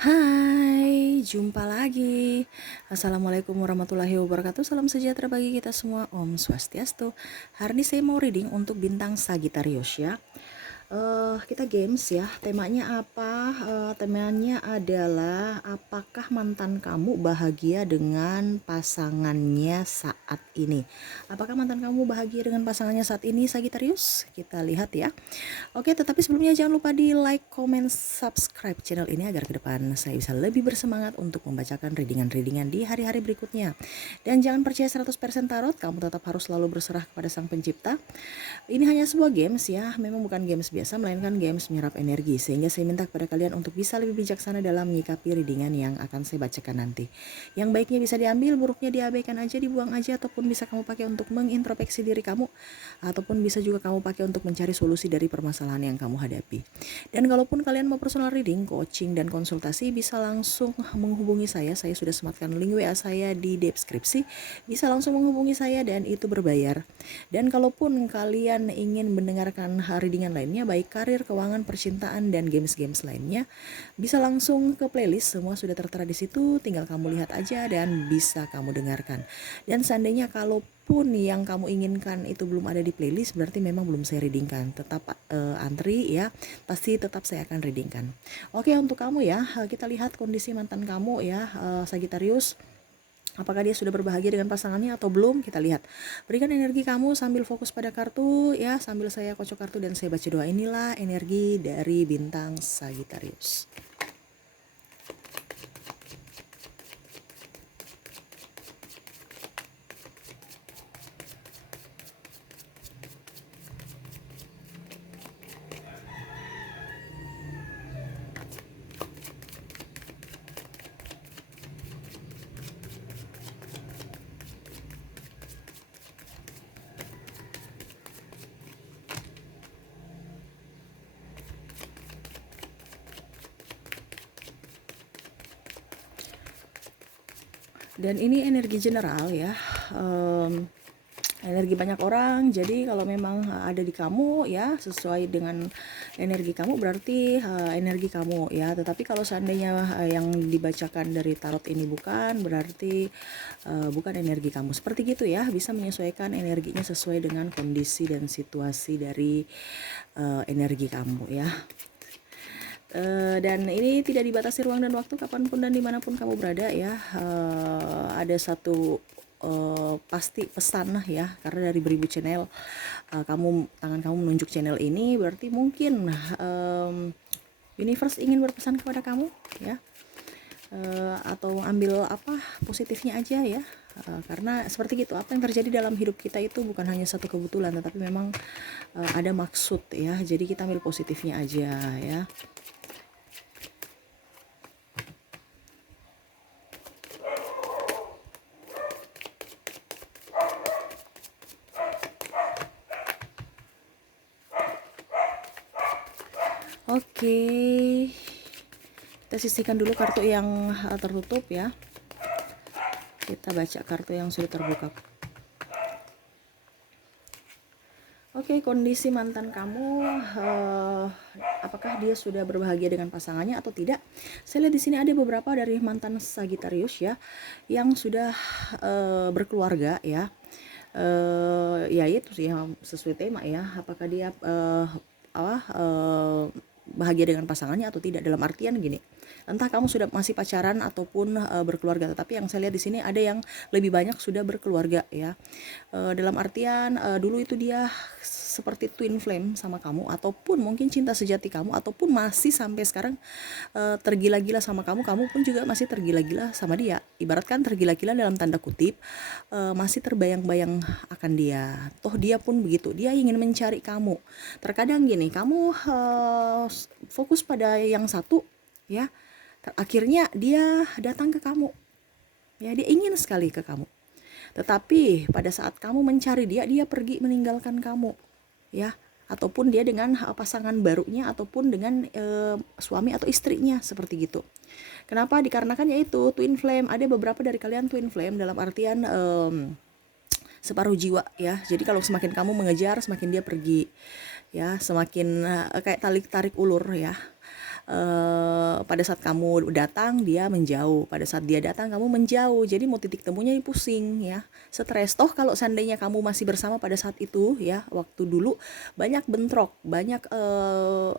Hai, jumpa lagi. Assalamualaikum warahmatullahi wabarakatuh. Salam sejahtera bagi kita semua. Om Swastiastu. Hari ini saya mau reading untuk bintang Sagittarius ya. Kita games ya. Temanya apa? Temanya adalah apakah mantan kamu bahagia dengan pasangannya saat ini? Apakah mantan kamu bahagia dengan pasangannya saat ini, Sagittarius? Kita lihat ya. Oke, tetapi sebelumnya jangan lupa di like, comment, subscribe channel ini agar ke depan saya bisa lebih bersemangat untuk membacakan readingan-readingan di hari-hari berikutnya. Dan jangan percaya 100% tarot, kamu tetap harus selalu berserah kepada Sang Pencipta. Ini hanya sebuah games ya, memang bukan games biasa, melainkan games menyerap energi. Sehingga saya minta kepada kalian untuk bisa lebih bijaksana dalam menyikapi readingan yang akan saya bacakan nanti. Yang baiknya bisa diambil, buruknya diabaikan aja, dibuang aja, ataupun bisa kamu pakai untuk mengintrospeksi diri kamu, ataupun bisa juga kamu pakai untuk mencari solusi dari permasalahan yang kamu hadapi. Dan kalaupun kalian mau personal reading, coaching, dan konsultasi, bisa langsung menghubungi saya. Saya sudah sematkan link WA saya di deskripsi. Bisa langsung menghubungi saya dan itu berbayar. Dan kalaupun kalian ingin mendengarkan readingan lainnya, baik karir, keuangan, percintaan, dan games-games lainnya, bisa langsung ke playlist. Semua sudah tertera di situ, tinggal kamu lihat aja dan bisa kamu dengarkan. Dan seandainya kalaupun yang kamu inginkan itu belum ada di playlist, berarti memang belum saya readingkan. Tetap antri ya, pasti tetap saya akan readingkan. Oke, untuk kamu ya, kita lihat kondisi mantan kamu ya, Sagittarius. Apakah dia sudah berbahagia dengan pasangannya atau belum? Kita lihat. Berikan energi kamu sambil fokus pada kartu ya, sambil saya kocok kartu dan saya baca doa. Inilah energi dari bintang Sagittarius. Dan ini energi general ya, energi banyak orang. Jadi kalau memang ada di kamu ya, sesuai dengan energi kamu, berarti energi kamu ya. Tetapi kalau seandainya yang dibacakan dari tarot ini bukan, berarti bukan energi kamu. Seperti gitu ya, bisa menyesuaikan energinya sesuai dengan kondisi dan situasi dari energi kamu ya. Dan ini tidak dibatasi ruang dan waktu, kapanpun dan dimanapun kamu berada ya. Ada satu pasti pesan lah ya, karena dari beribu channel tangan kamu menunjuk channel ini, berarti mungkin universe ingin berpesan kepada kamu ya. Atau ambil apa positifnya aja ya. Karena seperti gitu, apa yang terjadi dalam hidup kita itu bukan hanya satu kebetulan, tetapi memang ada maksud ya. Jadi kita ambil positifnya aja ya. Oke, kita sisihkan dulu kartu yang tertutup ya. Kita baca kartu yang sudah terbuka. Oke, kondisi mantan kamu, apakah dia sudah berbahagia dengan pasangannya atau tidak? Saya lihat di sini ada beberapa dari mantan Sagittarius ya, yang sudah berkeluarga ya. Ya itu sih yang sesuai tema ya. Apakah dia bahagia dengan pasangannya atau tidak, dalam artian gini, entah kamu sudah masih pacaran ataupun berkeluarga, tetapi yang saya lihat di sini ada yang lebih banyak sudah berkeluarga ya. Dalam artian dulu itu dia seperti twin flame sama kamu, ataupun mungkin cinta sejati kamu, ataupun masih sampai sekarang tergila-gila sama kamu, kamu pun juga masih tergila-gila sama dia. Ibaratkan tergila-gila dalam tanda kutip, masih terbayang-bayang akan dia. Toh dia pun begitu, dia ingin mencari kamu. Terkadang gini, kamu fokus pada yang satu ya, akhirnya dia datang ke kamu ya, dia ingin sekali ke kamu, tetapi pada saat kamu mencari dia, dia pergi meninggalkan kamu ya, ataupun dia dengan pasangan barunya, ataupun dengan suami atau istrinya, seperti gitu. Kenapa? Dikarenakan yaitu twin flame. Ada beberapa dari kalian twin flame dalam artian separuh jiwa ya. Jadi kalau semakin kamu mengejar, semakin dia pergi ya, semakin kayak tarik ulur ya. pada saat kamu datang dia menjauh, pada saat dia datang kamu menjauh, jadi mau titik temunya ini pusing ya, stres. Toh kalau seandainya kamu masih bersama pada saat itu ya, waktu dulu banyak bentrok, banyak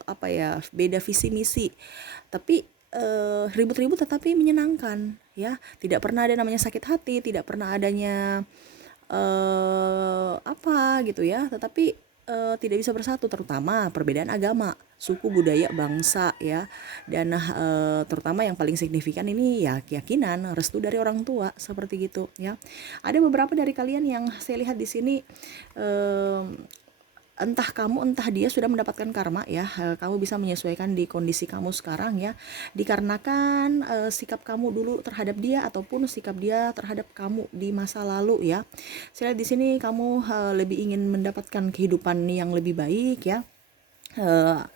apa ya, beda visi misi, tapi ribut-ribut tetapi menyenangkan ya, tidak pernah ada namanya sakit hati, tidak pernah adanya apa gitu ya, tetapi tidak bisa bersatu, terutama perbedaan agama, suku, budaya, bangsa ya, dan terutama yang paling signifikan ini ya keyakinan, restu dari orang tua seperti gitu ya. Ada beberapa dari kalian yang saya lihat di sini, entah kamu entah dia sudah mendapatkan karma ya, kamu bisa menyesuaikan di kondisi kamu sekarang ya, dikarenakan sikap kamu dulu terhadap dia ataupun sikap dia terhadap kamu di masa lalu ya. Saya lihat di sini kamu lebih ingin mendapatkan kehidupan yang lebih baik ya.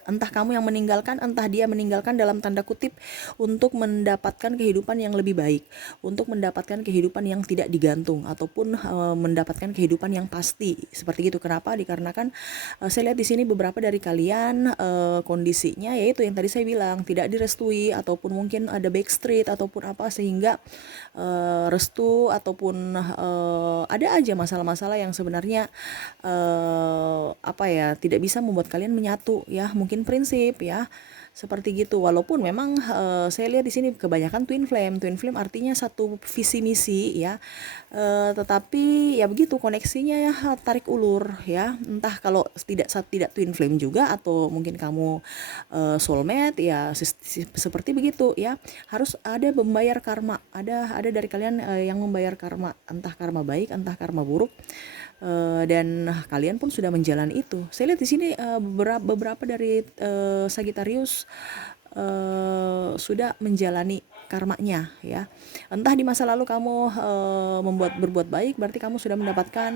Entah kamu yang meninggalkan, entah dia meninggalkan dalam tanda kutip, untuk mendapatkan kehidupan yang lebih baik, untuk mendapatkan kehidupan yang tidak digantung ataupun mendapatkan kehidupan yang pasti seperti itu. Kenapa? Dikarenakan saya lihat di sini beberapa dari kalian kondisinya yaitu yang tadi saya bilang, tidak direstui ataupun mungkin ada backstreet ataupun apa, sehingga restu ataupun ada aja masalah-masalah yang sebenarnya apa ya, tidak bisa membuat kalian menyatu ya, mungkin prinsip ya seperti gitu. Walaupun memang saya lihat di sini kebanyakan twin flame artinya satu visi misi ya, tetapi ya begitu koneksinya ya, tarik ulur ya, entah kalau tidak twin flame juga atau mungkin kamu soulmate ya, seperti begitu ya. Harus ada membayar karma, ada dari kalian yang membayar karma, entah karma baik entah karma buruk. Dan kalian pun sudah menjalani itu. Saya lihat di sini beberapa dari Sagittarius sudah menjalani karmanya ya. Entah di masa lalu kamu berbuat baik, berarti kamu sudah mendapatkan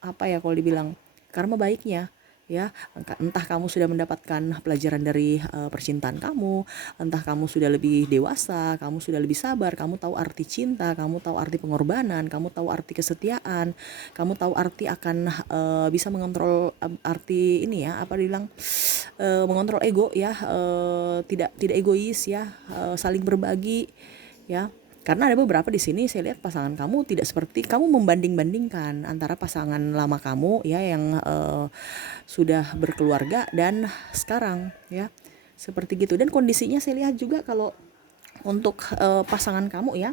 apa ya kalau dibilang karma baiknya ya. Entah kamu sudah mendapatkan pelajaran dari percintaan kamu, entah kamu sudah lebih dewasa, kamu sudah lebih sabar, kamu tahu arti cinta, kamu tahu arti pengorbanan, kamu tahu arti kesetiaan, kamu tahu arti akan bisa mengontrol arti ini ya, apa dibilang, mengontrol ego ya, tidak egois ya, saling berbagi ya. Karena ada beberapa di sini saya lihat pasangan kamu tidak seperti kamu, membanding-bandingkan antara pasangan lama kamu ya yang sudah berkeluarga dan sekarang ya. Seperti gitu. Dan kondisinya saya lihat juga kalau untuk pasangan kamu ya,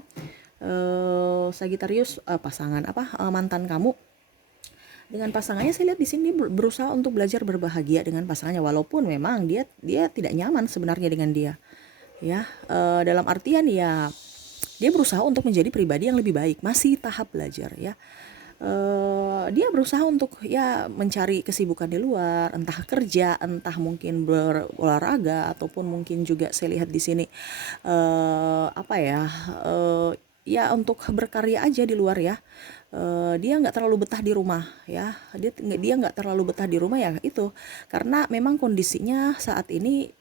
Sagittarius, mantan kamu dengan pasangannya, saya lihat di sini berusaha untuk belajar berbahagia dengan pasangannya, walaupun memang dia tidak nyaman sebenarnya dengan dia ya, dalam artian ya dia berusaha untuk menjadi pribadi yang lebih baik, masih tahap belajar ya. Dia berusaha untuk ya mencari kesibukan di luar, entah kerja, entah mungkin berolahraga, ataupun mungkin juga saya lihat di sini apa ya, ya untuk berkarya aja di luar ya. Dia nggak terlalu betah di rumah ya, dia nggak terlalu betah di rumah ya, itu karena memang kondisinya saat ini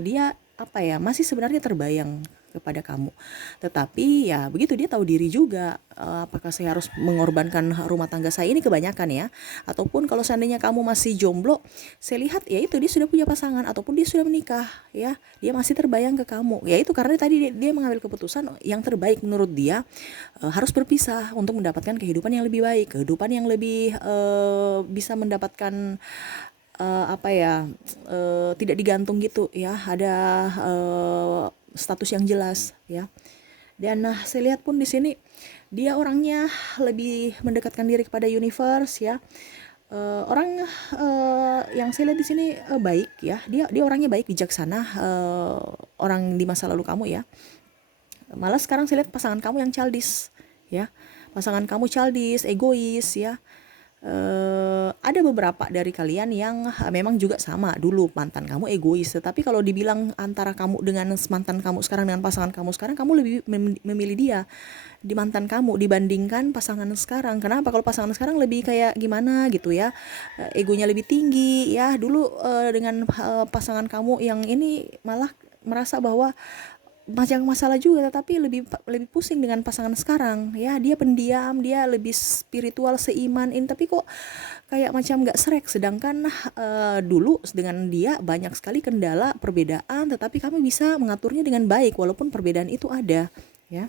dia apa ya, masih sebenarnya terbayang kepada kamu. Tetapi ya begitu, dia tahu diri juga, apakah saya harus mengorbankan rumah tangga saya ini, kebanyakan ya, ataupun kalau seandainya kamu masih jomblo, saya lihat ya itu dia sudah punya pasangan ataupun dia sudah menikah ya, dia masih terbayang ke kamu ya. Itu karena tadi dia mengambil keputusan yang terbaik menurut dia, harus berpisah untuk mendapatkan kehidupan yang lebih baik, kehidupan yang lebih bisa mendapatkan apa ya, tidak digantung gitu ya, ada status yang jelas ya. Dan saya lihat pun di sini dia orangnya lebih mendekatkan diri kepada universe ya. Orang yang saya lihat di sini baik ya, dia orangnya baik, bijaksana, orang di masa lalu kamu ya. Malah sekarang saya lihat pasangan kamu yang childish ya, pasangan kamu childish, egois ya. Ada beberapa dari kalian yang memang juga sama, dulu mantan kamu egois, tetapi kalau dibilang antara kamu dengan mantan kamu sekarang dengan pasangan kamu sekarang, kamu lebih memilih dia di mantan kamu dibandingkan pasangan sekarang. Kenapa? Kalau pasangan sekarang lebih kayak gimana gitu ya, egonya lebih tinggi ya. Dulu dengan pasangan kamu yang ini malah merasa bahwa macam masalah juga, tetapi lebih lebih pusing dengan pasangan sekarang ya. Dia pendiam, dia lebih spiritual, seiman ini, tapi kok kayak macam nggak srek. Sedangkan dulu dengan dia banyak sekali kendala, perbedaan, tetapi kamu bisa mengaturnya dengan baik walaupun perbedaan itu ada ya.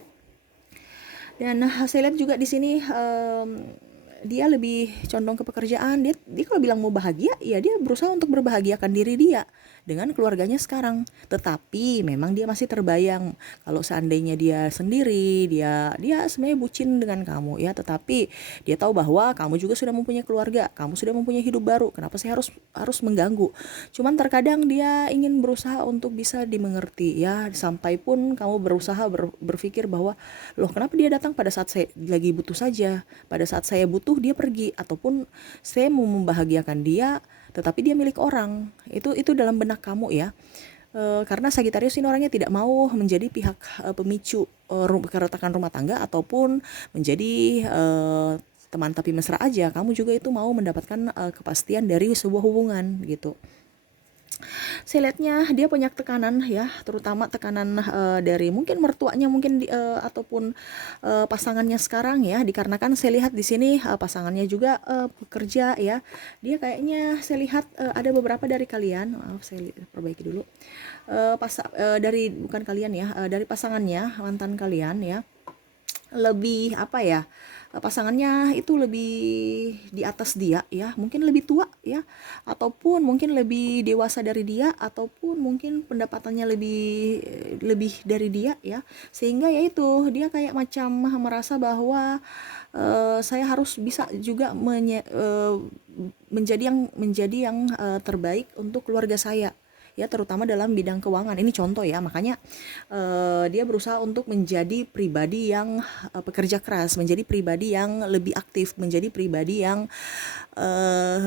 Dan saya lihat juga di sini dia lebih condong ke pekerjaan. Dia kalau bilang mau bahagia, ya dia berusaha untuk berbahagiakan diri dia dengan keluarganya sekarang. Tetapi memang dia masih terbayang kalau seandainya dia sendiri, dia sebenarnya bucin dengan kamu ya, tetapi dia tahu bahwa kamu juga sudah mempunyai keluarga, kamu sudah mempunyai hidup baru. Kenapa saya harus mengganggu? Cuman terkadang dia ingin berusaha untuk bisa dimengerti ya, sampai pun kamu berusaha berpikir bahwa loh, kenapa dia datang pada saat saya lagi butuh saja, pada saat saya butuh dia pergi, ataupun saya mau membahagiakan dia tetapi dia milik orang. Itu dalam benak kamu ya. Karena Sagittarius ini orangnya tidak mau menjadi pihak pemicu keretakan rumah tangga, ataupun menjadi teman tapi mesra aja. Kamu juga itu mau mendapatkan kepastian dari sebuah hubungan gitu. Saya lihatnya dia banyak tekanan ya, terutama tekanan dari mungkin mertuanya, mungkin ataupun pasangannya sekarang ya, dikarenakan saya lihat di sini pasangannya juga bekerja ya. Dia kayaknya saya lihat ada beberapa dari kalian, maaf saya perbaiki dulu, dari bukan kalian ya, dari pasangannya, mantan kalian ya, lebih apa ya, pasangannya itu lebih di atas dia ya, mungkin lebih tua ya, ataupun mungkin lebih dewasa dari dia, ataupun mungkin pendapatannya lebih dari dia ya, sehingga ya itu dia kayak macam merasa bahwa saya harus bisa juga menjadi yang terbaik untuk keluarga saya ya, terutama dalam bidang keuangan. Ini contoh ya, makanya dia berusaha untuk menjadi pribadi yang pekerja keras, menjadi pribadi yang lebih aktif, menjadi pribadi yang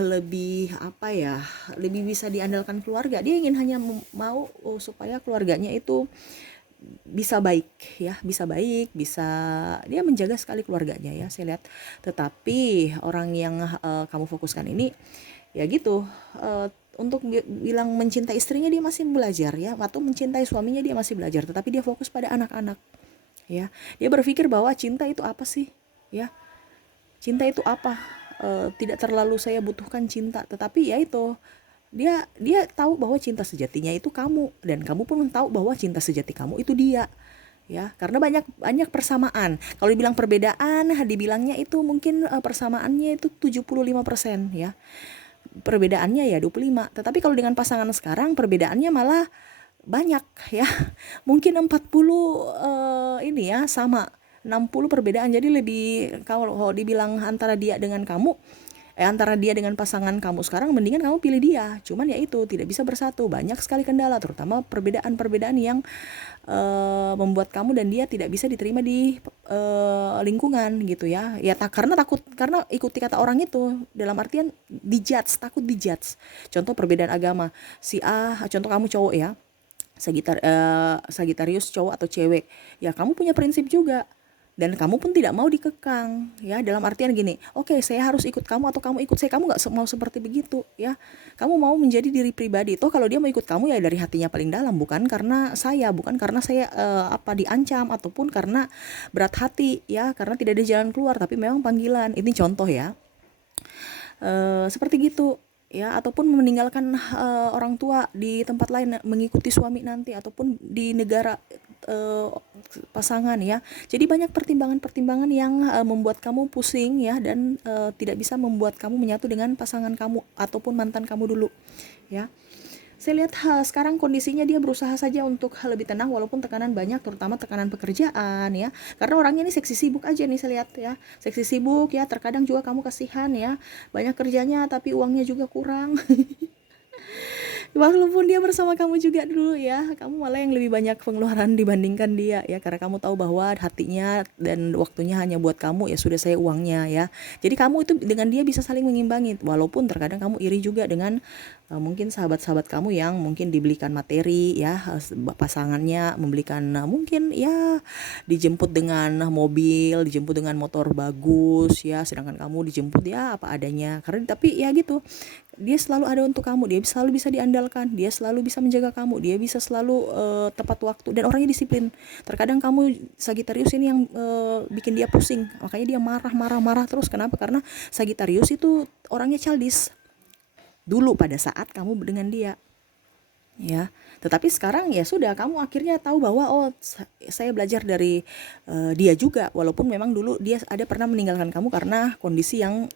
lebih apa ya, lebih bisa diandalkan keluarga. Dia ingin hanya mau supaya keluarganya itu bisa baik ya, bisa baik, bisa, dia menjaga sekali keluarganya ya saya lihat. Tetapi orang yang kamu fokuskan ini ya gitu, untuk bilang mencintai istrinya dia masih belajar ya, atau mencintai suaminya dia masih belajar, tetapi dia fokus pada anak-anak ya. Dia berpikir bahwa cinta itu apa sih ya, cinta itu apa, tidak terlalu saya butuhkan cinta, tetapi ya itu dia tahu bahwa cinta sejatinya itu kamu, dan kamu pun tahu bahwa cinta sejati kamu itu dia ya. Karena banyak persamaan. Kalau dibilang perbedaan, dibilangnya itu mungkin persamaannya itu 75% ya, perbedaannya ya 25. Tetapi kalau dengan pasangan sekarang perbedaannya malah banyak ya. Mungkin 40 ini ya sama, 60 perbedaan. Jadi lebih, kalau dibilang antara dia dengan kamu, antara dia dengan pasangan kamu sekarang, mendingan kamu pilih dia. Cuman ya itu tidak bisa bersatu, banyak sekali kendala, terutama perbedaan-perbedaan yang membuat kamu dan dia tidak bisa diterima di lingkungan gitu ya. Ya karena takut, karena ikuti kata orang itu, dalam artian dijudge, takut dijudge. Contoh perbedaan agama, si A, contoh kamu cowok ya, Sagitarius cowok atau cewek, ya kamu punya prinsip juga, dan kamu pun tidak mau dikekang ya, dalam artian gini, oke, saya harus ikut kamu atau kamu ikut saya, kamu nggak mau seperti begitu ya. Kamu mau menjadi diri pribadi. Toh kalau dia mau ikut kamu ya dari hatinya paling dalam, bukan karena saya diancam, ataupun karena berat hati ya, karena tidak ada jalan keluar, tapi memang panggilan. Ini contoh ya, seperti gitu ya, ataupun meninggalkan orang tua di tempat lain, mengikuti suami nanti, ataupun di negara pasangan ya. Jadi banyak pertimbangan-pertimbangan yang membuat kamu pusing ya, dan tidak bisa membuat kamu menyatu dengan pasangan kamu ataupun mantan kamu dulu ya. Saya lihat sekarang kondisinya dia berusaha saja untuk lebih tenang walaupun tekanan banyak, terutama tekanan pekerjaan ya. Karena orangnya ini seksi sibuk aja nih saya lihat ya. Seksi sibuk ya, terkadang juga kamu kasihan ya. Banyak kerjanya tapi uangnya juga kurang. Walaupun dia bersama kamu juga dulu ya, kamu malah yang lebih banyak pengeluaran dibandingkan dia ya, karena kamu tahu bahwa hatinya dan waktunya hanya buat kamu, ya sudah, saya uangnya ya. Jadi kamu itu dengan dia bisa saling mengimbangi, walaupun terkadang kamu iri juga dengan mungkin sahabat-sahabat kamu yang mungkin dibelikan materi ya, pasangannya membelikan mungkin ya, dijemput dengan mobil, dijemput dengan motor bagus ya, sedangkan kamu dijemput ya apa adanya. Karena tapi ya gitu, dia selalu ada untuk kamu, dia selalu bisa diandalkan, dia selalu bisa menjaga kamu, dia bisa selalu tepat waktu, dan orangnya disiplin. Terkadang kamu Sagittarius ini yang bikin dia pusing, makanya dia marah terus. Kenapa? Karena Sagittarius itu orangnya childish dulu pada saat kamu dengan dia, ya. Tetapi sekarang ya sudah, kamu akhirnya tahu bahwa oh saya belajar dari dia juga, walaupun memang dulu dia ada pernah meninggalkan kamu karena kondisi yang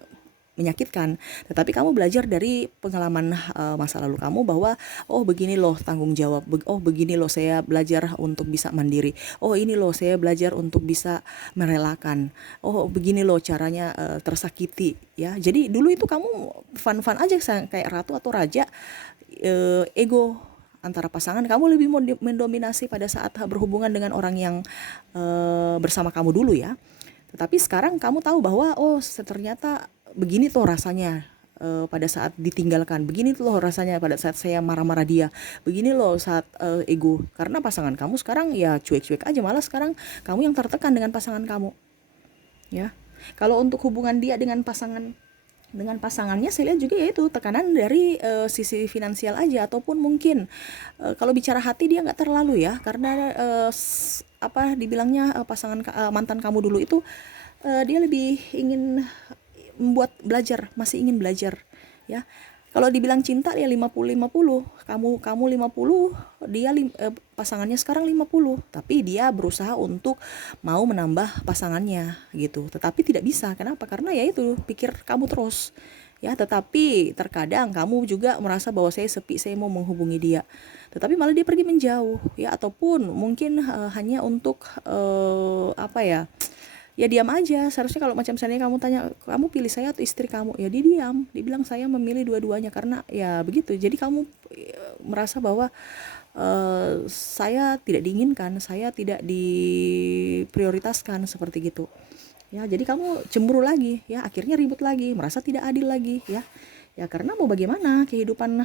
menyakitkan. Tetapi kamu belajar dari pengalaman masa lalu kamu bahwa oh begini loh tanggung jawab, oh begini loh saya belajar untuk bisa mandiri, oh ini loh saya belajar untuk bisa merelakan, oh begini loh caranya tersakiti, ya. Jadi dulu itu kamu fun-fun aja kayak ratu atau raja, ego antara pasangan kamu lebih mendominasi pada saat berhubungan dengan orang yang bersama kamu dulu, ya. Tetapi sekarang kamu tahu bahwa oh ternyata begini tuh rasanya pada saat ditinggalkan, begini tuh loh rasanya pada saat saya marah-marah dia, begini loh saat ego. Karena pasangan kamu sekarang ya cuek-cuek aja, malah sekarang kamu yang tertekan dengan pasangan kamu, ya. Kalau untuk hubungan dia dengan pasangannya, saya lihat juga yaitu tekanan dari sisi finansial aja, ataupun mungkin kalau bicara hati dia nggak terlalu, ya, karena apa dibilangnya mantan kamu dulu itu dia lebih ingin masih ingin belajar, ya. Kalau dibilang cinta ya 50-50, kamu 50, pasangannya sekarang 50, tapi dia berusaha untuk mau menambah pasangannya gitu. Tetapi tidak bisa. Kenapa? Karena ya itu pikir kamu terus. Ya, tetapi terkadang kamu juga merasa bahwa saya sepi, saya mau menghubungi dia. Tetapi malah dia pergi menjauh, ya, ataupun mungkin hanya untuk apa ya? Ya diam aja. Seharusnya kalau macam misalnya kamu tanya, kamu pilih saya atau istri kamu, ya dia diam, dibilang saya memilih dua-duanya, karena ya begitu. Jadi kamu merasa bahwa saya tidak diinginkan, saya tidak diprioritaskan, seperti gitu, ya. Jadi kamu cemburu lagi, ya, akhirnya ribut lagi, merasa tidak adil lagi, ya. Ya karena mau bagaimana, kehidupan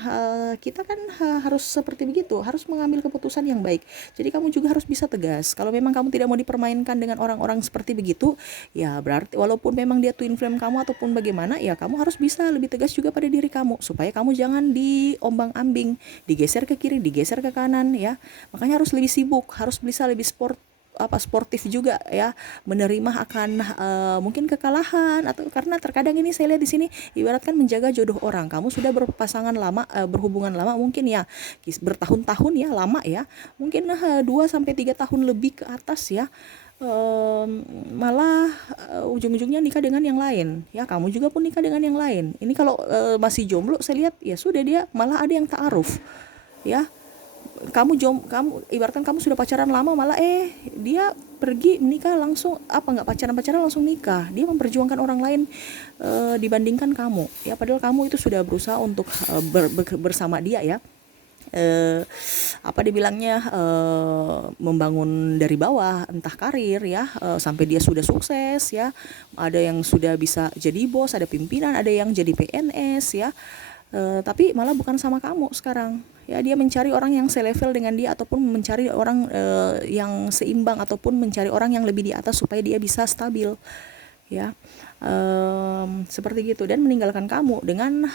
kita kan harus seperti begitu, harus mengambil keputusan yang baik. Jadi kamu juga harus bisa tegas. Kalau memang kamu tidak mau dipermainkan dengan orang-orang seperti begitu, ya berarti walaupun memang dia twin flame kamu ataupun bagaimana, ya kamu harus bisa lebih tegas juga pada diri kamu, supaya kamu jangan diombang-ambing, digeser ke kiri, digeser ke kanan, ya. Makanya harus lebih sibuk, harus bisa lebih sportif juga, ya, menerima akan mungkin kekalahan, atau karena terkadang ini saya lihat di sini ibaratkan menjaga jodoh orang. Kamu sudah berpasangan lama, berhubungan lama, mungkin ya bertahun-tahun, ya, lama, ya, mungkin 2 sampai 3 tahun lebih ke atas, ya. Malah ujung-ujungnya nikah dengan yang lain, ya. Kamu juga pun nikah dengan yang lain. Ini kalau masih jomblo, saya lihat ya sudah, dia malah ada yang ta'aruf, ya. Kamu ibaratkan kamu sudah pacaran lama, malah dia pergi menikah langsung, nggak pacaran langsung nikah. Dia memperjuangkan orang lain dibandingkan kamu, ya, padahal kamu itu sudah berusaha untuk bersama dia, ya. Apa dibilangnya, membangun dari bawah, entah karir, ya, sampai dia sudah sukses, ya. Ada yang sudah bisa jadi bos, ada pimpinan, ada yang jadi PNS, ya. Tapi malah bukan sama kamu sekarang, ya. Dia mencari orang yang selevel dengan dia, ataupun mencari orang yang seimbang, ataupun mencari orang yang lebih di atas supaya dia bisa stabil, ya. Seperti gitu, dan meninggalkan kamu dengan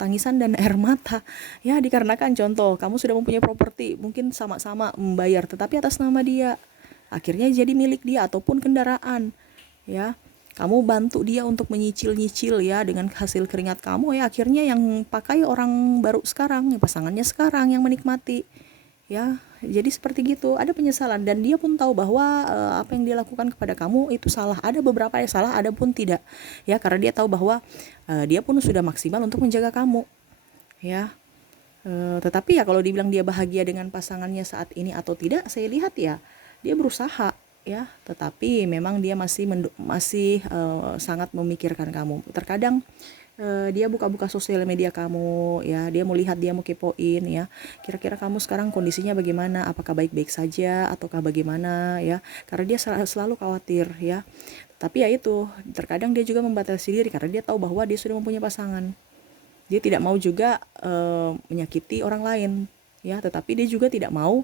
tangisan dan air mata, ya, dikarenakan contoh kamu sudah mempunyai properti, mungkin sama-sama membayar, tetapi atas nama dia, akhirnya jadi milik dia, ataupun kendaraan, ya. Kamu bantu dia untuk menyicil-nyicil, ya, dengan hasil keringat kamu, ya, akhirnya yang pakai orang baru sekarang, ya, pasangannya sekarang yang menikmati, ya. Jadi seperti gitu, ada penyesalan, dan dia pun tahu bahwa apa yang dia lakukan kepada kamu itu salah. Ada beberapa yang salah, ada pun tidak, ya, karena dia tahu bahwa dia pun sudah maksimal untuk menjaga kamu, ya. Tetapi ya kalau dibilang dia bahagia dengan pasangannya saat ini atau tidak, saya lihat ya dia berusaha, ya, tetapi memang dia masih sangat memikirkan kamu. Terkadang dia buka-buka sosial media kamu, ya, dia mau lihat, dia mau kepoin, ya, kira-kira kamu sekarang kondisinya bagaimana, apakah baik-baik saja ataukah bagaimana, ya, karena dia selalu khawatir, ya. Tapi ya itu, terkadang dia juga membatasi diri karena dia tahu bahwa dia sudah mempunyai pasangan. Dia tidak mau juga menyakiti orang lain, ya, tetapi dia juga tidak mau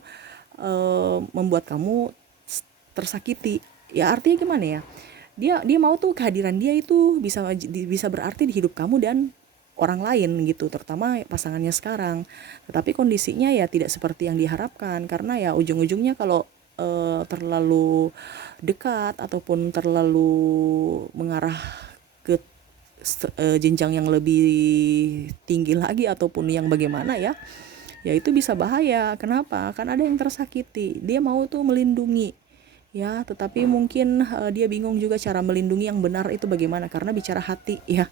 membuat kamu tersakiti, ya. Artinya gimana ya, dia mau tuh kehadiran dia itu bisa berarti di hidup kamu, dan orang lain gitu, terutama pasangannya sekarang. Tetapi kondisinya ya tidak seperti yang diharapkan, karena ya ujung-ujungnya kalau terlalu dekat ataupun terlalu mengarah ke jenjang yang lebih tinggi lagi ataupun yang bagaimana ya, ya itu bisa bahaya. Kenapa? Kan ada yang tersakiti, dia mau tuh melindungi ya, tetapi mungkin dia bingung juga cara melindungi yang benar itu bagaimana, karena bicara hati ya.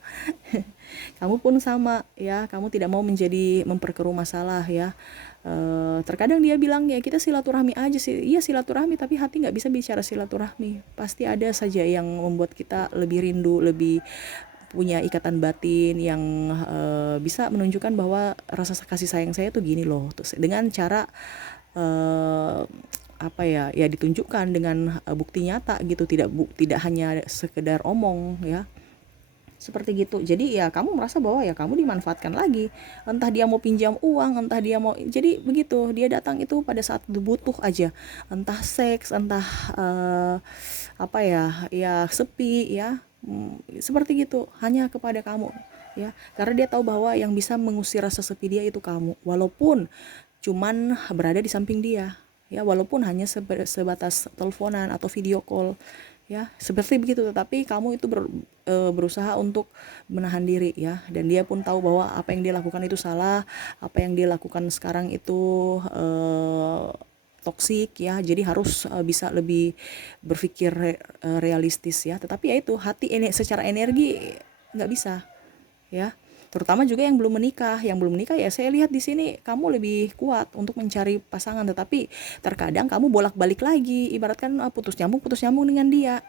Kamu pun sama ya, kamu tidak mau memperkeruh masalah ya. Terkadang dia bilang ya kita silaturahmi aja sih, iya silaturahmi, tapi hati nggak bisa bicara silaturahmi. Pasti ada saja yang membuat kita lebih rindu, lebih punya ikatan batin yang bisa menunjukkan bahwa rasa kasih sayang saya tuh gini loh, terus dengan cara uh, apa ya, ya ditunjukkan dengan bukti nyata gitu, tidak hanya sekedar omong ya, seperti gitu. Jadi ya kamu merasa bahwa ya kamu dimanfaatkan lagi, entah dia mau pinjam uang, entah dia mau, jadi begitu, dia datang itu pada saat butuh aja, entah seks, entah apa ya, ya sepi ya. Seperti gitu, hanya kepada kamu ya, karena dia tahu bahwa yang bisa mengusir rasa sepi dia itu kamu, walaupun cuman berada di samping dia ya, walaupun hanya sebatas teleponan atau video call ya, seperti begitu. Tetapi kamu itu berusaha untuk menahan diri ya, dan dia pun tahu bahwa apa yang dia lakukan itu salah, apa yang dia lakukan sekarang itu toksik ya, jadi harus bisa lebih berpikir realistis ya. Tetapi ya itu hati ini secara energi nggak bisa ya, terutama juga yang belum menikah ya, saya lihat di sini kamu lebih kuat untuk mencari pasangan, tetapi terkadang kamu bolak-balik lagi, ibaratkan putus nyambung dengan dia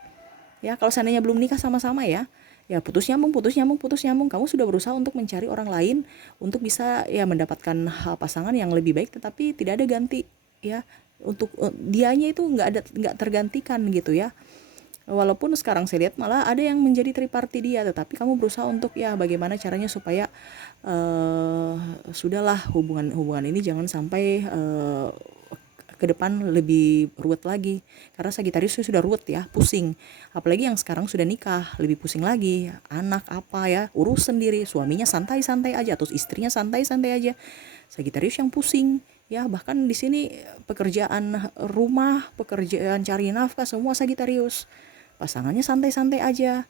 ya. Kalau seandainya belum nikah sama-sama ya, ya putus nyambung, putus nyambung, putus nyambung, kamu sudah berusaha untuk mencari orang lain untuk bisa ya mendapatkan pasangan yang lebih baik, tetapi tidak ada ganti ya, untuk dianya itu nggak tergantikan gitu ya. Walaupun sekarang saya lihat malah ada yang menjadi triparty dia, tetapi kamu berusaha untuk ya bagaimana caranya supaya uh, sudahlah, hubungan ini jangan sampai ke depan lebih ruwet lagi, karena Sagitarius sudah ruwet ya, pusing. Apalagi yang sekarang sudah nikah, lebih pusing lagi, anak apa ya, urus sendiri, suaminya santai-santai aja atau istrinya santai-santai aja, Sagitarius yang pusing ya. Bahkan di sini pekerjaan rumah, pekerjaan cari nafkah semua Sagitarius, pasangannya santai-santai aja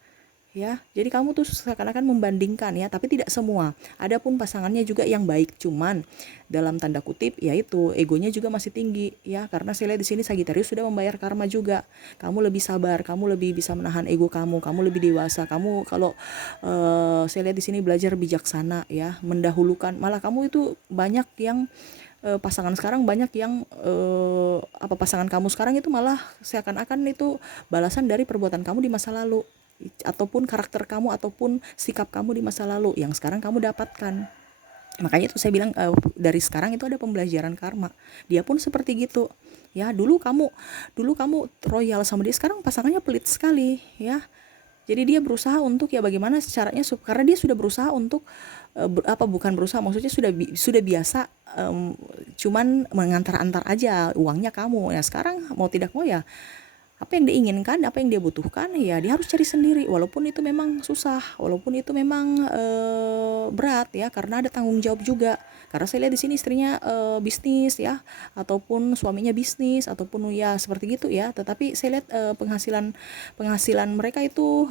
ya. Jadi kamu tuh seakan-akan membandingkan ya, tapi tidak semua. Adapun pasangannya juga yang baik, cuman dalam tanda kutip yaitu egonya juga masih tinggi ya, karena saya lihat di sini Sagitarius sudah membayar karma juga. Kamu lebih sabar, kamu lebih bisa menahan ego kamu lebih dewasa. Kamu kalau saya lihat di sini belajar bijaksana ya, mendahulukan. Malah kamu itu banyak yang pasangan sekarang banyak yang pasangan kamu sekarang itu malah seakan-akan itu balasan dari perbuatan kamu di masa lalu, ataupun karakter kamu ataupun sikap kamu di masa lalu yang sekarang kamu dapatkan. Makanya itu saya bilang dari sekarang itu ada pembelajaran karma. Dia pun seperti gitu ya. Dulu kamu royal sama dia, sekarang pasangannya pelit sekali ya. Jadi dia berusaha untuk ya bagaimana caranya, karena dia sudah berusaha untuk bukan berusaha, maksudnya sudah biasa cuman mengantar-antar aja uangnya kamu. Nah sekarang mau tidak mau ya, apa yang diinginkan, apa yang dia butuhkan ya dia harus cari sendiri, walaupun itu memang susah, walaupun itu memang berat ya, karena ada tanggung jawab juga. Karena saya lihat di sini istrinya bisnis ya, ataupun suaminya bisnis, ataupun ya seperti gitu ya. Tetapi saya lihat penghasilan mereka itu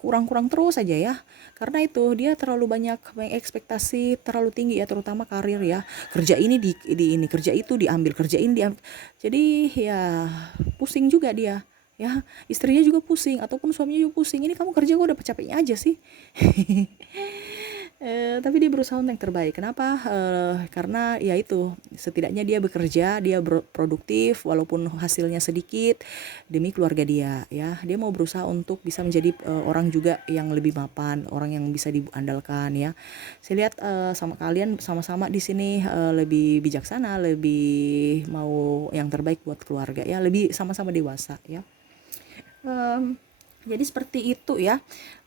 kurang-kurang terus saja ya, karena itu dia terlalu banyak ekspektasi terlalu tinggi ya, terutama karir ya. Kerja ini di ini, kerja itu diambil, kerja ini diambil. Jadi ya pusing juga dia ya, istrinya juga pusing ataupun suaminya juga pusing, ini kamu kerja kok udah capeknya aja sih. Tapi dia berusaha untuk yang terbaik. Kenapa? Karena ya itu, setidaknya dia bekerja, dia produktif walaupun hasilnya sedikit demi keluarga dia ya. Dia mau berusaha untuk bisa menjadi orang juga yang lebih mapan, orang yang bisa diandalkan ya. Saya lihat sama kalian sama-sama di sini lebih bijaksana, lebih mau yang terbaik buat keluarga ya, lebih sama-sama dewasa ya. Jadi seperti itu ya.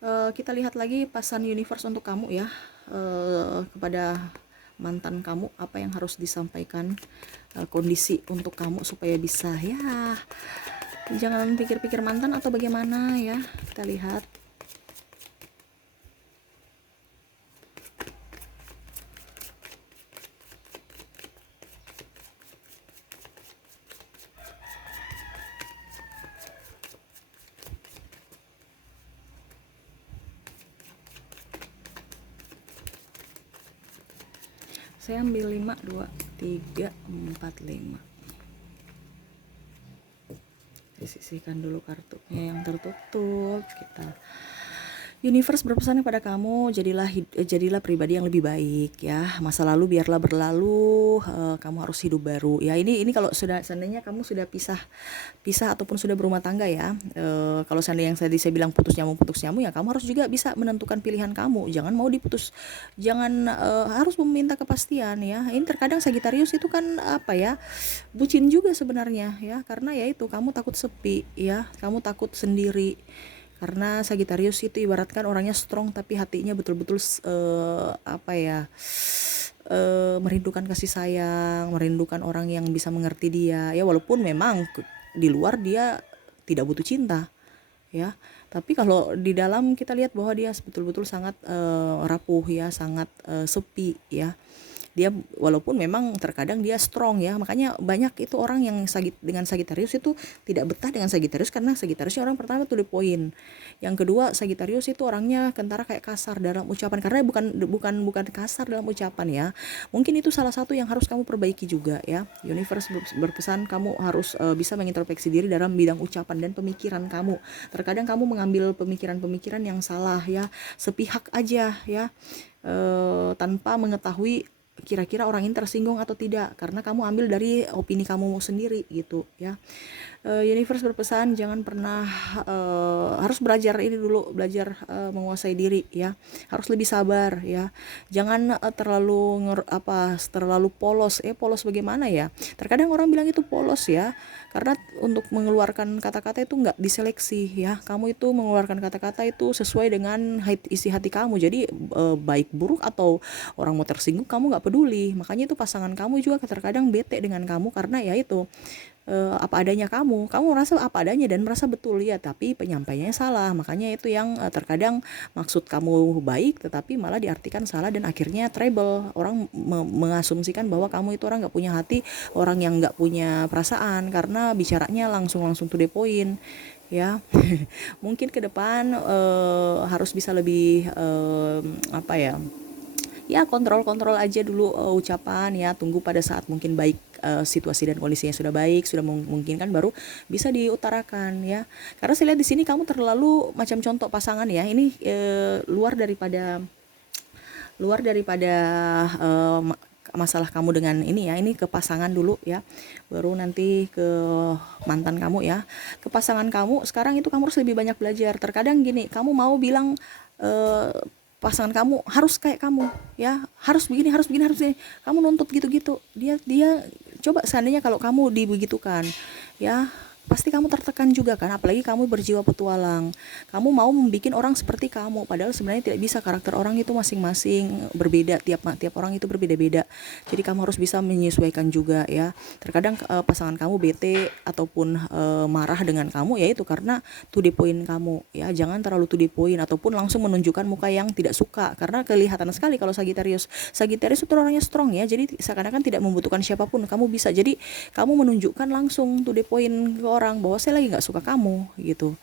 Kita lihat lagi pasan universe untuk kamu ya, kepada mantan kamu, apa yang harus disampaikan, kondisi untuk kamu supaya bisa ya jangan pikir-pikir mantan atau bagaimana ya. Kita lihat. Saya ambil 5, 2, 3, 4, 5. Saya sisihkan dulu kartunya yang tertutup. Kita Universe berpesan kepada kamu, jadilah pribadi yang lebih baik ya. Masa lalu biarlah berlalu, kamu harus hidup baru. Ya ini kalau seandainya kamu sudah pisah ataupun sudah berumah tangga ya. Kalau seandainya yang tadi saya bilang putus nyambung ya kamu harus juga bisa menentukan pilihan kamu. Jangan mau diputus, jangan harus meminta kepastian ya. Ini terkadang Sagittarius itu kan apa ya, bucin juga sebenarnya ya, karena ya itu kamu takut sepi ya, kamu takut sendiri. Karena Sagittarius itu ibaratkan orangnya strong tapi hatinya betul-betul merindukan kasih sayang, merindukan orang yang bisa mengerti dia ya, walaupun memang di luar dia tidak butuh cinta ya, tapi kalau di dalam kita lihat bahwa dia betul-betul sangat rapuh ya, sangat sepi ya. Dia walaupun memang terkadang dia strong ya, makanya banyak itu orang yang dengan Sagittarius itu tidak betah dengan Sagittarius, karena Sagittarius orang pertama to the point, yang kedua Sagittarius itu orangnya kentara kayak kasar dalam ucapan, karena bukan kasar dalam ucapan ya. Mungkin itu salah satu yang harus kamu perbaiki juga ya. Universe berpesan kamu harus bisa mengintrospeksi diri dalam bidang ucapan dan pemikiran kamu. Terkadang kamu mengambil pemikiran-pemikiran yang salah ya, sepihak aja ya, tanpa mengetahui kira-kira orang ini tersinggung atau tidak, karena kamu ambil dari opini kamu sendiri gitu ya. Universe berpesan jangan pernah harus belajar ini dulu, belajar menguasai diri ya, harus lebih sabar ya, jangan terlalu polos. Polos bagaimana ya, terkadang orang bilang itu polos ya, karena untuk mengeluarkan kata-kata itu nggak diseleksi ya, kamu itu mengeluarkan kata-kata itu sesuai dengan isi hati kamu, jadi baik buruk atau orang mau tersinggung kamu nggak peduli. Makanya itu pasangan kamu juga terkadang bete dengan kamu karena ya itu apa adanya kamu merasa apa adanya dan merasa betul ya, tapi penyampaiannya salah. Makanya itu yang terkadang maksud kamu baik tetapi malah diartikan salah dan akhirnya trouble. Orang mengasumsikan bahwa kamu itu orang nggak punya hati, orang yang nggak punya perasaan, karena bicaranya langsung to the point ya. Mungkin ke depan harus bisa lebih kontrol aja dulu ucapan ya, tunggu pada saat mungkin baik, situasi dan kondisinya sudah baik, sudah memungkinkan, baru bisa diutarakan ya. Karena saya lihat di sini kamu terlalu macam contoh pasangan ya, ini luar daripada masalah kamu dengan ini ya, ini ke pasangan dulu ya, baru nanti ke mantan kamu ya. Ke pasangan kamu sekarang itu kamu harus lebih banyak belajar. Terkadang gini, kamu mau bilang pasangan kamu harus kayak kamu ya, harus begini, kamu nuntut gitu-gitu, dia coba seandainya kalau kamu dibegitukan ya, pasti kamu tertekan juga kan, apalagi kamu berjiwa petualang, kamu mau membuat orang seperti kamu, padahal sebenarnya tidak bisa. Karakter orang itu masing-masing berbeda, tiap orang itu berbeda-beda, jadi kamu harus bisa menyesuaikan juga ya. Terkadang pasangan kamu bete ataupun marah dengan kamu ya, itu karena to the point kamu ya, jangan terlalu to the point ataupun langsung menunjukkan muka yang tidak suka, karena kelihatan sekali kalau Sagittarius itu orangnya strong ya, jadi seakan-akan tidak membutuhkan siapapun, kamu bisa, jadi kamu menunjukkan langsung to the point ke orang bahwa saya lagi nggak suka kamu gitu.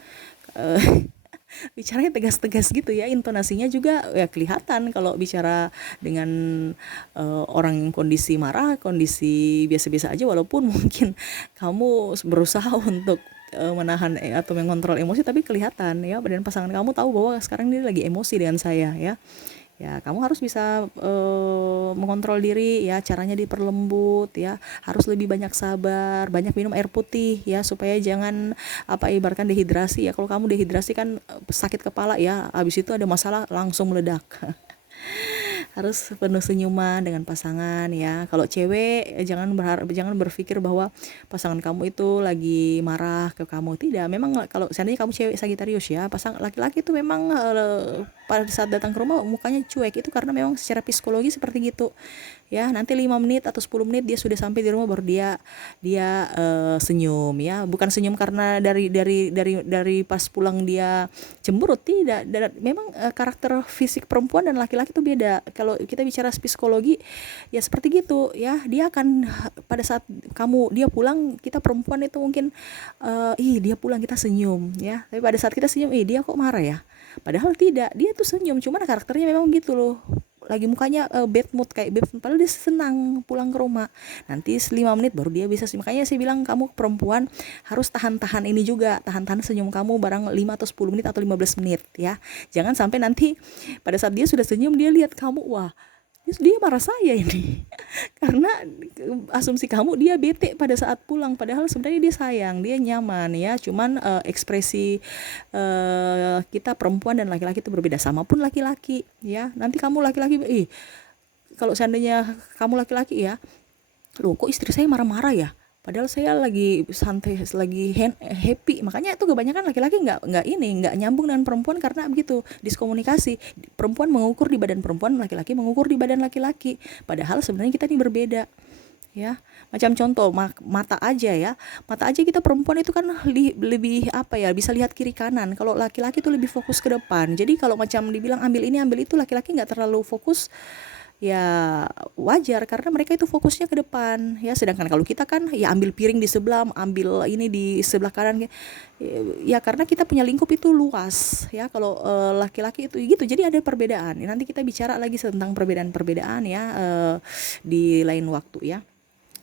Bicaranya tegas-tegas gitu ya, intonasinya juga ya kelihatan kalau bicara dengan orang kondisi marah, kondisi biasa-biasa aja, walaupun mungkin kamu berusaha untuk menahan atau mengontrol emosi, tapi kelihatan ya, dan pasangan kamu tahu bahwa sekarang dia lagi emosi dengan saya ya. Ya, kamu harus bisa mengontrol diri ya, caranya diperlembut ya, harus lebih banyak sabar, banyak minum air putih ya, supaya jangan ibaratkan dehidrasi ya. Kalau kamu dehidrasi kan sakit kepala ya, habis itu ada masalah langsung meledak. Harus penuh senyuman dengan pasangan ya. Kalau cewek jangan berpikir bahwa pasangan kamu itu lagi marah ke kamu, tidak. Memang kalau seandainya kamu cewek Sagittarius ya, laki-laki itu memang pada saat datang ke rumah mukanya cuek, itu karena memang secara psikologi seperti gitu ya. Nanti 5 menit atau 10 menit dia sudah sampai di rumah, baru dia senyum ya, bukan senyum karena dari pas pulang dia cemberut, tidak. Memang karakter fisik perempuan dan laki-laki itu beda. Kalau kita bicara psikologi ya seperti gitu ya, dia akan pada saat dia pulang, kita perempuan itu mungkin dia pulang kita senyum ya, tapi pada saat kita senyum dia kok marah ya, padahal tidak, dia tuh senyum, cuman karakternya memang gitu loh. lagi mukanya bad mood, kayak bad mood, padahal dia senang pulang ke rumah. Nanti 5 menit baru dia bisa. Makanya saya bilang kamu perempuan harus tahan-tahan ini juga, tahan-tahan senyum kamu barang 5 atau 10 menit atau 15 menit ya. Jangan sampai nanti pada saat dia sudah senyum, dia lihat kamu, wah dia marah saya ini. Karena asumsi kamu dia bete pada saat pulang, padahal sebenarnya dia sayang, dia nyaman ya. Cuman ekspresi kita perempuan dan laki-laki itu berbeda. Sama pun laki-laki ya. Nanti kamu laki-laki, kalau seandainya kamu laki-laki ya, loh kok istri saya marah-marah ya, padahal saya lagi santai, lagi happy. Makanya itu kebanyakan laki-laki nggak nyambung dengan perempuan karena begitu, diskomunikasi. Perempuan mengukur di badan perempuan, laki-laki mengukur di badan laki-laki, padahal sebenarnya kita ini berbeda ya. Macam contoh mata aja ya, mata aja kita perempuan itu kan lebih apa ya, bisa lihat kiri kanan. Kalau laki-laki itu lebih fokus ke depan. Jadi kalau macam dibilang ambil ini ambil itu, laki-laki nggak terlalu fokus, ya wajar karena mereka itu fokusnya ke depan ya. Sedangkan kalau kita kan ya ambil piring di sebelah, ambil ini di sebelah kanan ya, karena kita punya lingkup itu luas ya. Kalau laki-laki itu gitu. Jadi ada perbedaan. Nanti kita bicara lagi tentang perbedaan-perbedaan ya di lain waktu ya.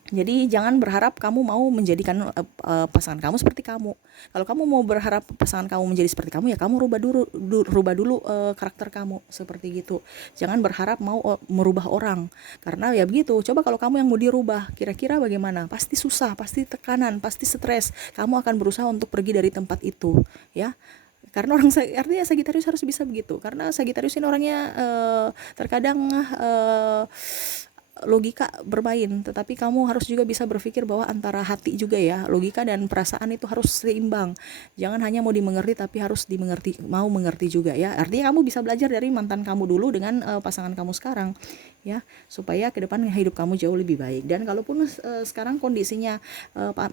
Jadi jangan berharap kamu mau menjadikan pasangan kamu seperti kamu. Kalau kamu mau berharap pasangan kamu menjadi seperti kamu, ya kamu rubah dulu karakter kamu seperti gitu. Jangan berharap mau merubah orang, karena ya begitu. Coba kalau kamu yang mau dirubah, kira-kira bagaimana? Pasti susah, pasti tekanan, pasti stres. Kamu akan berusaha untuk pergi dari tempat itu, ya. Karena artinya Sagitarius harus bisa begitu. Karena Sagitarius ini orangnya terkadang logika bermain, tetapi kamu harus juga bisa berpikir bahwa antara hati juga ya, logika dan perasaan itu harus seimbang. Jangan hanya mau dimengerti tapi harus dimengerti, mau mengerti juga ya. Artinya kamu bisa belajar dari mantan kamu dulu dengan pasangan kamu sekarang ya, supaya ke depan hidup kamu jauh lebih baik. Dan kalaupun sekarang kondisinya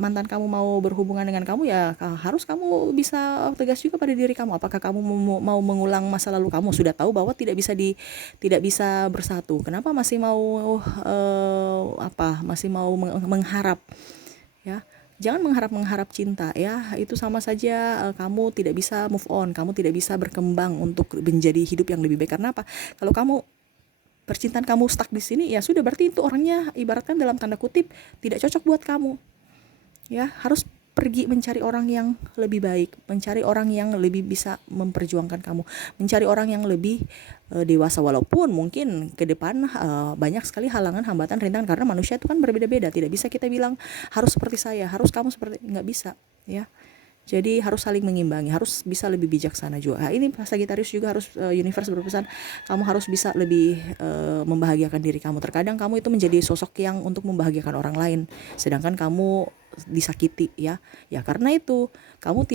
mantan kamu mau berhubungan dengan kamu, ya harus kamu bisa tegas juga pada diri kamu. Apakah kamu mau mengulang masa lalu kamu? Sudah tahu bahwa tidak bisa bersatu, kenapa masih mau masih mau mengharap ya. Jangan mengharap cinta ya, itu sama saja kamu tidak bisa move on, kamu tidak bisa berkembang untuk menjadi hidup yang lebih baik. Karena apa? Kalau kamu percintaan kamu stuck di sini, ya sudah, berarti itu orangnya ibaratkan dalam tanda kutip tidak cocok buat kamu ya. Harus pergi mencari orang yang lebih baik, mencari orang yang lebih bisa memperjuangkan kamu, mencari orang yang lebih dewasa. Walaupun mungkin ke depan banyak sekali halangan, hambatan, rintangan, karena manusia itu kan berbeda-beda. Tidak bisa kita bilang harus seperti saya, harus kamu seperti, nggak bisa ya. Jadi harus saling mengimbangi, harus bisa lebih bijaksana juga. Nah, ini Sagittarius juga harus universe berpesan, kamu harus bisa lebih membahagiakan diri kamu. Terkadang kamu itu menjadi sosok yang untuk membahagiakan orang lain, sedangkan kamu disakiti ya. Ya karena itu kamu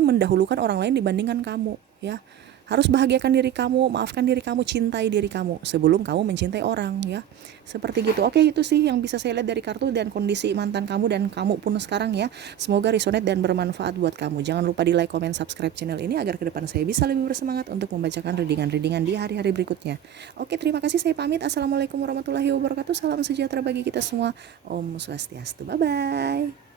mendahulukan orang lain dibandingkan kamu ya. Harus bahagiakan diri kamu, maafkan diri kamu, cintai diri kamu sebelum kamu mencintai orang ya. Seperti gitu. Oke, itu sih yang bisa saya lihat dari kartu dan kondisi mantan kamu dan kamu pun sekarang ya. Semoga resonate dan bermanfaat buat kamu. Jangan lupa di like, comment, subscribe channel ini agar ke depan saya bisa lebih bersemangat untuk membacakan readingan-readingan di hari-hari berikutnya. Oke, terima kasih, saya pamit. Assalamualaikum warahmatullahi wabarakatuh. Salam sejahtera bagi kita semua. Om Swastiastu. Bye bye.